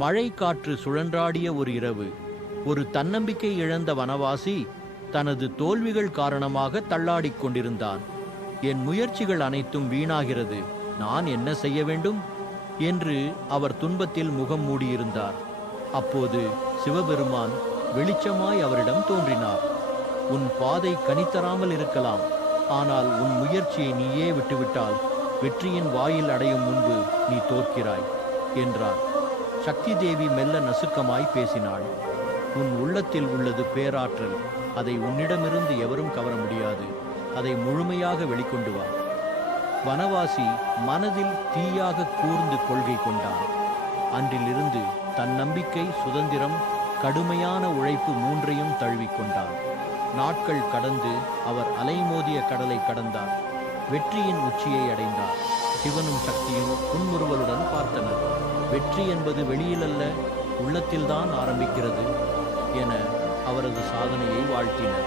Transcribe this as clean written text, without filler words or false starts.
மழை காற்று சுழன்றாடிய ஒரு இரவு. ஒரு தன்னம்பிக்கை இழந்த வனவாசி தனது தோல்விகள் காரணமாக தள்ளாடிக் கொண்டிருந்தான். என் முயற்சிகள் அனைத்தும் வீணாகிறது, நான் என்ன செய்ய வேண்டும் என்று அவர் துன்பத்தில் முகம் மூடியிருந்தார். அப்போது சிவபெருமான் வெளிச்சமாய் அவரிடம் தோன்றினார். உன் பாதை கனித்தராமல் இருக்கலாம், ஆனால் உன் முயற்சியை நீயே விட்டுவிட்டால் வெற்றியின் வாயில் அடையும் முன்பு நீ தோற்கிறாய் என்றார். சக்தி தேவி மெல்ல நசுக்கமாய் பேசினாள். உன் உள்ளத்தில் உள்ளது பேராற்றல், அதை உன்னிடமிருந்து எவரும் கவர முடியாது. அதை முழுமையாக வெளிக்கொண்டு வா. வனவாசி மனதில் தீயாக கூர்ந்து கொள்கை கொண்டான். அன்றிலிருந்து தன்னம்பிக்கை, சுதந்திரம், கடுமையான உழைப்பு மூன்றையும் தழுவிக்கொண்டான். நாட்கள் கடந்து அவர் அலைமோதிய கடலை கடந்தார். வெற்றியின் உச்சியை அடைந்தார். சிவனும் சக்தியும் புன்முறுவலுடன் பார்த்தனர். வெற்றி என்பது வெளியிலல்ல, உள்ளத்தில்தான் ஆரம்பிக்கிறது என அவரது சாதனையை வாழ்த்தினர்.